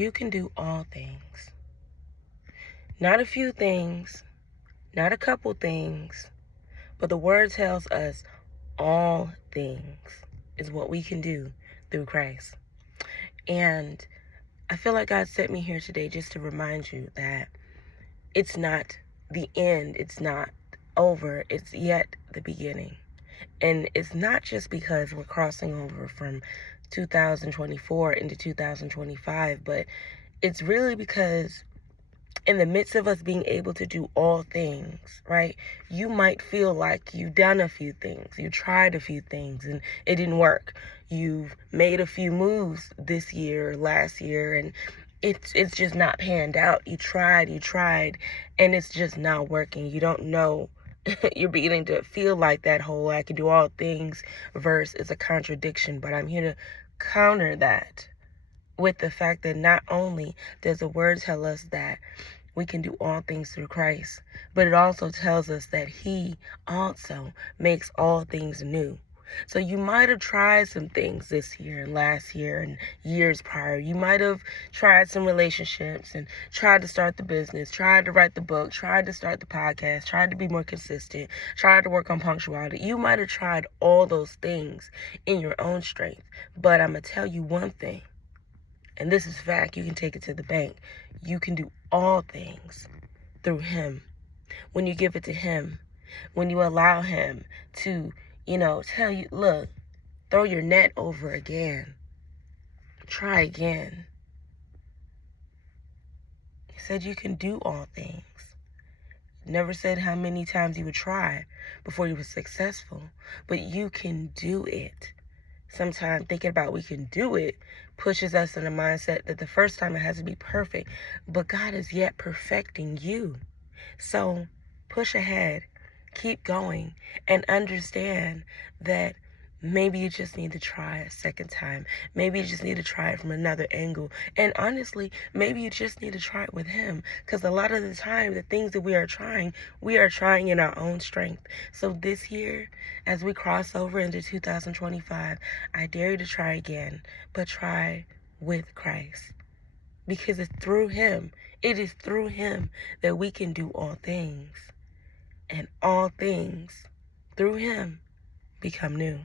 You can do all things. Not a few things, not a couple things, but the word tells us all things is what we can do through Christ. And I feel like God sent me here today just to remind you that it's not the end, it's not over, it's yet the beginning. And it's not just because we're crossing over from 2024 into 2025, but it's really because in the midst of us being able to do all things, right? You might feel like you've done a few things, you tried a few things and it didn't work. You've made a few moves this year, last year, and it's just not panned out. You tried, and it's just not working. You don't know. You're beginning to feel like that whole "I can do all things" verse is a contradiction, but I'm here to counter that with the fact that not only does the word tell us that we can do all things through Christ, but it also tells us that he also makes all things new. So you might have tried some things this year and last year and years prior. You might have tried some relationships and tried to start the business, tried to write the book, tried to start the podcast, tried to be more consistent, tried to work on punctuality. You might have tried all those things in your own strength. But I'm going to tell you one thing, and this is fact, you can take it to the bank. You can do all things through him. When you give it to him, when you allow him to, tell you, look, throw your net over again. Try again. He said you can do all things. Never said how many times you would try before you were successful, but you can do it. Sometimes thinking about we can do it pushes us in a mindset that the first time it has to be perfect, but God is yet perfecting you. So push ahead, keep going, and understand that maybe you just need to try a second time. Maybe you just need to try it from another angle. And honestly, maybe you just need to try it with him. Because a lot of the time, the things that we are trying in our own strength. So this year, as we cross over into 2025, I dare you to try again, but try with Christ. Because it's through him. It is through him that we can do all things. And all things through him become new.